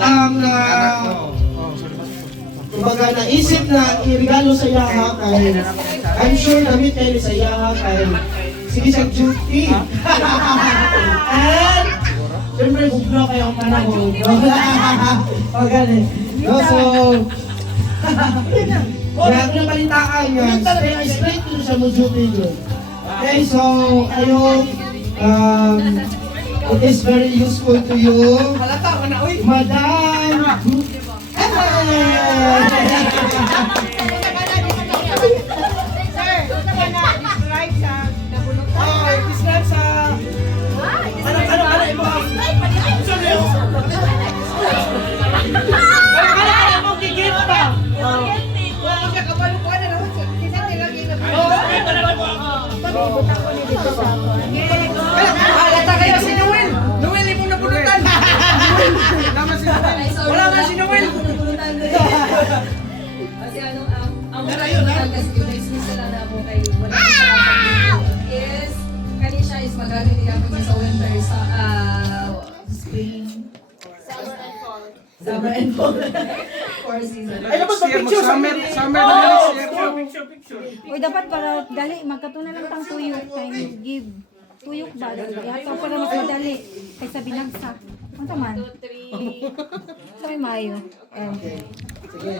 ang kumbaga naisip na i-regalo sa yaha kay I'm sure damit kayo sa yaha kay sige sa duty. And siyempre bugno kayo ang panahon. Pagani. No, so grabe na balitaan yan. Straight to siya mo duty doon. Okay, so I hope it is very useful to you. Madam. Halata kayo si Noel! Noel, ibong napunutan! Wala nga si Noel! Kasi ang kasi na lang na ako kay is kanisha is magaling din ako sa winter sa spring summer and fall 4 seasons. Ay, dapat pa-picture sa amin. Summer na Uy, dapat para dali, magkatuna lang tang tuyok kay give. Tuyok ba? Yato para mas madali kaysa binagsak. Ano man? 2, 3 Sa may Mayo. Okay. Sige.